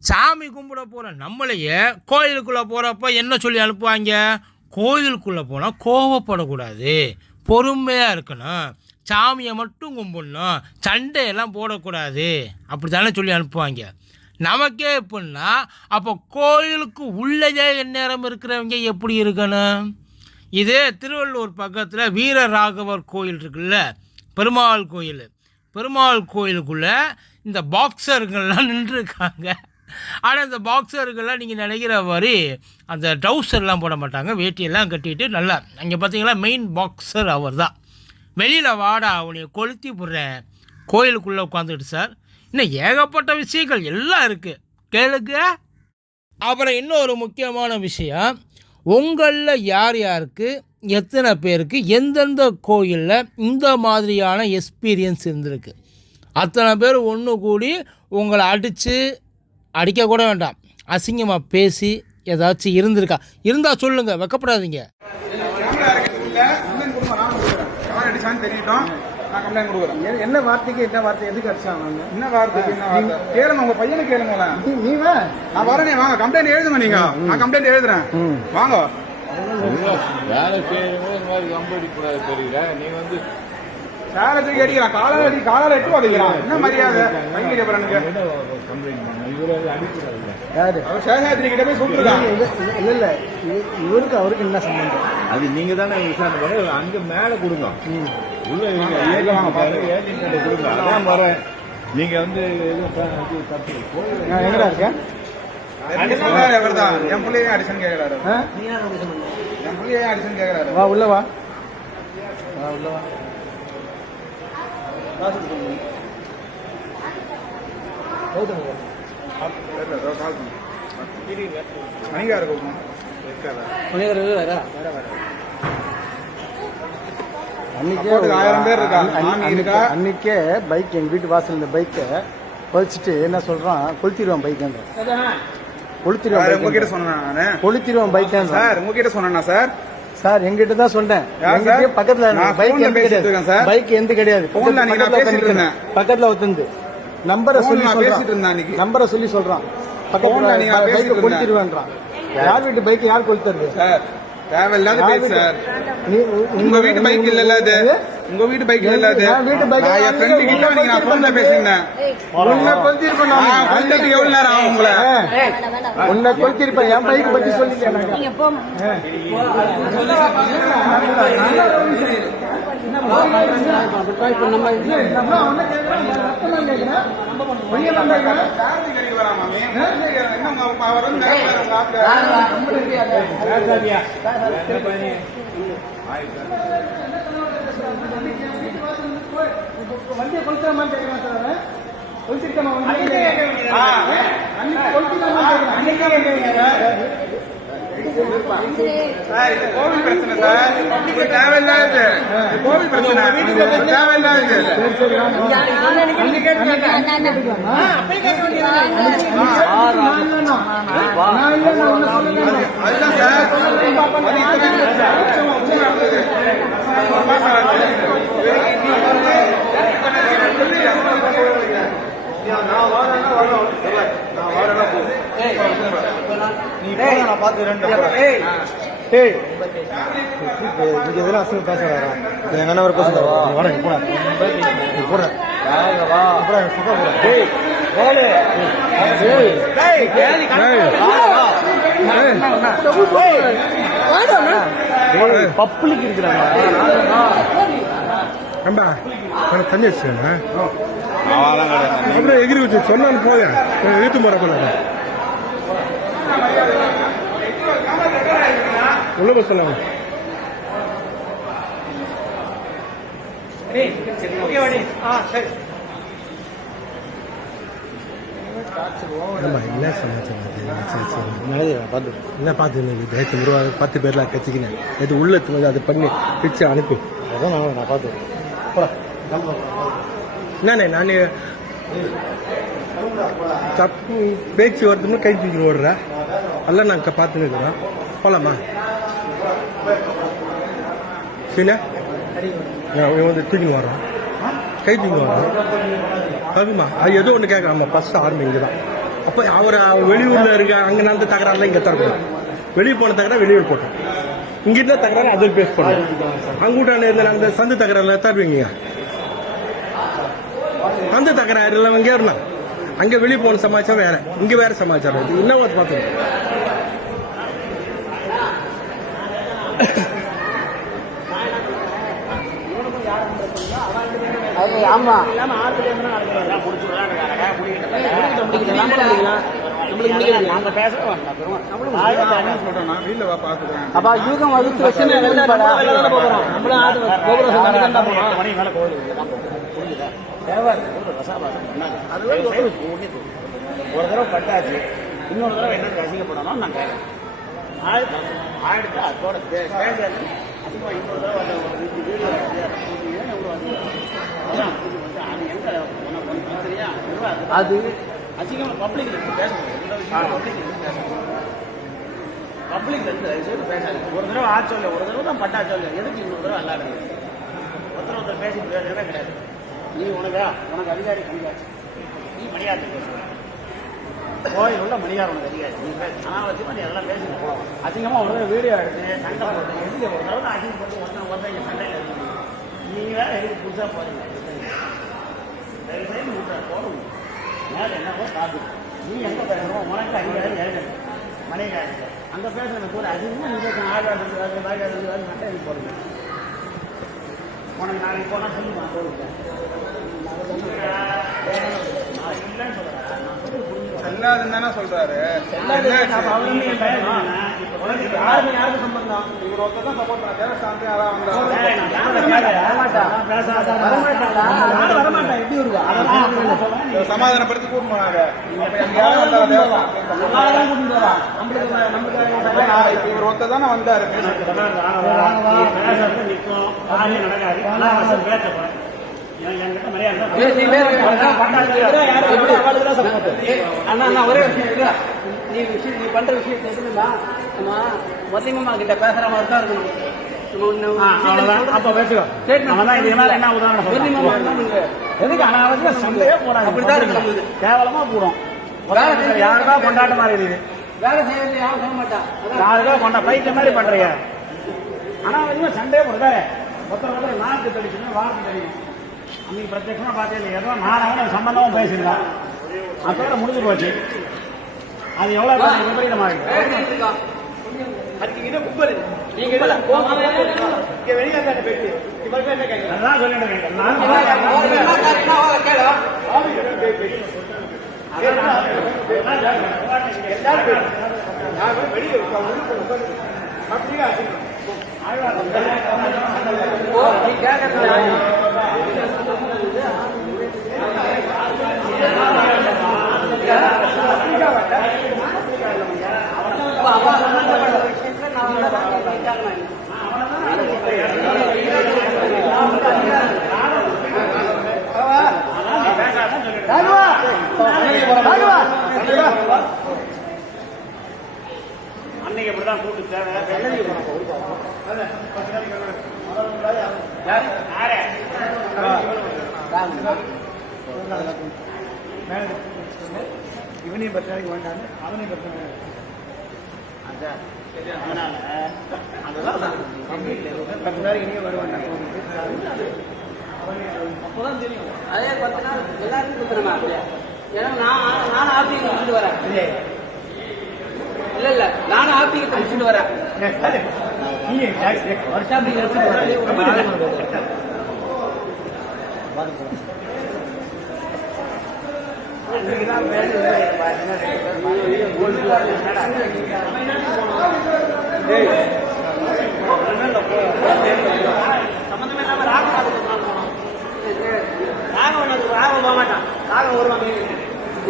சாமி கும்பிட போகிற நம்மளையே கோயிலுக்குள்ளே போகிறப்ப என்ன சொல்லி அனுப்புவாங்க? கோயிலுக்குள்ளே போனால் கோவப்படக்கூடாது. பொறுமையாக இருக்கணும். சாமியை மட்டும் கும்பிடணும். சண்டையெல்லாம் போடக்கூடாது. அப்படி தானே சொல்லி அனுப்புவாங்க. நமக்கே எப்படின்னா அப்போ கோயிலுக்கு உள்ளதே எந்நேரம் இருக்கிறவங்க எப்படி இருக்கணும்? இதே திருவள்ளூர் பக்கத்தில் வீரராகவர் கோயில் இருக்குல்ல? பெருமாள் கோயில். பெருமாள் கோயிலுக்குள்ளே இந்த பாக்ஸர்கள்லாம் நின்றுருக்காங்க. ஆனால் இந்த பாக்ஸர்கள்லாம் நீங்கள் நினைக்கிற மாதிரி அந்த ட்ரௌசர்லாம் போட மாட்டாங்க. வேட்டியெல்லாம் கட்டிட்டு நல்லா அங்கே பார்த்தீங்களா மெயின் பாக்ஸர் அவர் தான் வெளியில் வாடா அவனை கொளுத்தி போடுறேன் கோயிலுக்குள்ளே உட்காந்துக்கிட்டு சார். இன்னும் ஏகப்பட்ட விஷயங்கள் எல்லாம் இருக்குது கேளுங்க. அப்புறம் இன்னொரு முக்கியமான விஷயம். உங்களில் யார் யாருக்கு எத்தனை பேருக்கு எந்தெந்த கோயிலில் இந்த மாதிரியான எக்ஸ்பீரியன்ஸ் இருந்திருக்கு? அத்தனை பேர் ஒன்று கூடி உங்களை அடித்து அடிக்கக்கூட வேண்டாம். அசிங்கமாக பேசி ஏதாச்சும் இருந்திருக்கா. இருந்தால் சொல்லுங்கள் வெக்கப்படாதீங்க. என்ன வார்த்தைக்கு என்ன வார்த்தை எதுக்கு அடிச்சாங்க? என்ன வார்த்தை என்ன வார்த்தை? கேளுங்க உங்க பையனை கேளுங்களேன் நீ நான் வரேனே வாங்க. கம்ப்ளைண்ட் எழுதுங்க நீங்க. நான் கம்ப்ளைண்ட் எழுதுறேன். வாங்க. வேலை செய்யறவங்க இந்த மாதிரி கம்பெடிக்கூடாது தெரியல. நீ வந்து சேர தூக்கி அடிக்கிறான் காலால அடி காலால எட்டு அடிக்கிறான் என்ன மரியாதை? யாரு? இல்ல இல்ல- இல்ல இல்ல இவ- இவருக்கு அவருக்கு என்ன சம்பந்தம்? அது நீங்க தானே விசாரணை பண்ண அங்க மேல கொடுங்க. உள்ள உள்ள வாங்க, பாருங்க. ஏஜென்ட் கொடுங்க. அதான் வரேன் நீங்க வந்து எங்கடா இருக்கேன் என் பிள்ளையே அடிச்சன்னு கேக்குறாரு? என் பிள்ளையே கேக்குறாரு வா உள்ள வா. வா உள்ள வா மணிகா இருக்கும் அன்னைக்கே அப்போதுக்கு ஆயிரம் பேர் இருக்கா? அன்னை- சாமி அன்னைக்கே- பைக் எங்க வீட்டு வாசல் இந்த பைக்கை கொளிச்சிட்டு என்ன சொல்றான்? கொளுத்திடுவான் பைக்கன்ற கொளுத்திடுவான் உங்ககிட்ட சொன்னேன் கொளுத்திடுவான் பைக்கன்ற சார் உங்ககிட்ட சொன்னேன்னா சார்? சார் எங்கிட்ட தான் சொன்னேன்? பக்கத்துல பைக் எந்த கிடையாது. பைக் எந்த கிடையாது. பக்கத்துல ஒத்துந்து நம்பரை சொல்லி சொல்றான். நம்பரை சொல்லி சொல்றான். பக்கத்துல பைக்கை. கொளுத்திடுவேன்றான் யார் வீட்டு பைக் யார் கொளுத்துறது? சார் தேவையில்லாத வீட்டு- சார் உங்க வீட்டு பைக் இல்ல அது. உங்க வீட்டு பைக் இல்ல அது. என் வீட்டு நான் என் ஃப்ரெண்டு கிட்ட அன்னைக்கு நான் போன்ல பேசினேன் உன்னை கொளுத்திருப்பேன் நான் எவ்வளவு நேரம் ஆகும் உங்களை? உன்னை கொளுத்திருப்பேன் என் பைக் பத்தி சொல்லிட்டேன். நாங்க. நீங்க போமா கார்த்திக் அடிக்க வராமாமே என்ன சார் அவன். அன்னைக்கு சார், இது கோவில் பிரச்சனை சார் இது தேவையில்லாதது கோவில் பிரச்சனை நான் இல்லைன்னா, உண்மை நடந்தது. ஏய், இங்க எதுனா அசிங்க பேச வேற. எங்க அண்ணன் வேற பேச வேற. நீ வாடா, இங்க போடா. நீ போடா. பப்ளிக் இருக்கிறாங்க எனக்கு தண்ணி வச்சுக்கோங்க அப்புறம் எகிரி வச்சு சொன்னாலும் போதே இழுத்து முறை பண்ண உள்ள போய் சொல்லுங்க என்ன அது? என்ன பத்து பேர்லாம் கத்திக்கினேன் நேற்று உள்ள அதை பண்ணி பிச்சு அனுப்பி. அதான் நான் நான் பார்த்து. என்னண்ணே நான் தப்பு பேச்சு வருதுன்னு கை தூக்கி ஓடுற? எல்லாம் நாங்கள் பார்த்துன்னு இருக்கிறோம் போலாமா? சரிண்ணா இவன் வந்து தூக்கின்னு வரோம் கை தூக்கி வரோம் அதுமா அது ஏதோ ஒன்று கேட்குறாம்மா ஃபஸ்ட்டு ஆரம்பி இங்கே தான் அப்போ அவர் வெளியூரில் இருக்க அங்கே நடந்த தகராறுலாம் இங்கே தரக்கூடாது வெளியே போன தகராறு வெளியூர் போட்டோம். இங்கே தகராறு அதில் பேஸ் பண்ணணும் அங்கூட்டான இருந்த அந்த சந்து தகராறுல தருவீங்க அந்த தகராறு எல்லாம் இங்கே இருந்தா அங்கே வெளியே போன சமாச்சாரம் வேற. இங்கே வேற சமாச்சாரம். இது என்ன பார்த்துக்கணும். சொல்றேன் நான் யூகம் வகுத்து வச்சு ஒரு தடவை பட்டாச்சு இன்னொரு தடவை என்ன ரசிக்கப்படணும் நான் கேட்கறேன் ஆயிரத்தி ஆயிரத்தி அதோட ஸ்டேஜ் அதிகமாக இன்னொரு தடவை அந்த ஒரு வீட்டு வீடியோ அது எங்க உனக்கு ஒன்று பிரச்சனையா அது அதிகமாக பப்ளிக் பேசணும் பப்ளிக் இருந்து தயவு செய்து பேசாது ஒரு தடவை ஆச்சோ இல்லை ஒரு தடவை தான் பட்டாச்சோ இல்லை எதுக்கு இன்னொரு தடவை விளாடுறது ஒருத்தர் ஒருத்தர் பேசி பிரயோஜனமே கிடையாது நீ உனக்கா உனக்கு அதிகாரி கணிகாட்சி நீ மணியார் பேசுற கோயில் உள்ள மணியார் உனக்கு அதிகாரி நீ பண்ணி எல்லாம் பேசிட்டு போகலாம் அதிகமாக ஒரு வீடியோ எடுத்து சண்டை போட்டு எதுக்கு போட்டாலும் தடவை அதிகம் போட்டு ஒருத்தன் ஒருத்தன் இங்கே சண்டையில் இருக்கு நீங்கள் வேறு எதுக்கு புதுசாக போகிறீங்க தயவு செய்து விட்டுற போகணும் மேலே போய் காப்பி. நீ எங்கே பேசணும்? உனக்கு அதிகாரி எழுதணும் மணிகாரி அந்த பேசுறது கூட அதிகமாக நீ பேசணும் ஆகாது ஆகாது சண்டை எனக்கு போடுங்க. உனக்கு நாளைக்கு போனால் சொல்லுமா? போடுங்க நான் இல்லைன்னு சொல்கிறேன் நான் சொல்லி புரிஞ்சுக்கிறேன் செல்லாதுன்னு தானே சொல்றாரு. யாருமே யாருக்கு சம்பந்தம்? இவர் ஒருத்தர் தான் சப்போர்ட் பண்ண தேவஸ்தானத்தை அதான் வந்தாரு? இவர் சமாதானப்படுத்தி கூட்டு இவர் ஒருத்தர் தானே வந்தாரு. அண்ணா ஒரே விஷயம் நீ விஷயம் நீ பண்ற விஷயம் தெரியுமா நம்ம முதலியமா கிட்ட பேசுற மாதிரி தான் இருக்கணும். கேவலமா போடும் யாருக்கா கொண்டாட்ட மாதிரி இருக்குது? வேலை செய்யறது யாரும் சொல்ல மாட்டா. யாருக்கா கொண்டா பைத்திய மாதிரி பண்றீங்க அனாவசியமா சண்டையே போடுதாரு ஒருத்தர் நாக்கு தடிச்சுன்னா வாக்கு தெரியும் அன்னைக்கு பிரத்யட்சமா பார்த்தே ஏதோ நானும் சம்பந்தமும் பேசியிருந்தான் அதோட முடிஞ்சு போச்சு. அது எவ்வளவு விபரீதமா இருக்கு அன்னைக்கு இப்படிதான் கூட்டு தேவை. இவனையும் பிரச்சனைக்கு வேண்டாம் அவனையும் பிரச்சனை அதான். அதனால அதுதான் பத்து நாளைக்கு இனிமே வருவாங்க. அப்பதான் தெரியும். அதே பத்து நாள் எல்லாருக்கும் கொடுத்துருமா அப்படியே ஏன்னா நான் ஆப்பிங்க முடிச்சுட்டு வரேன். இல்ல இல்ல. நானும் ஆப்பிங்க முடிச்சுட்டு வரேன். வருஷாப்பிங்க எடுத்துட்டு வரேன்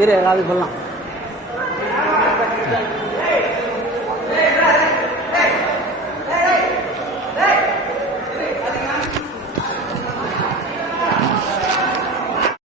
இரு ஏதாவது சொல்லலாம்.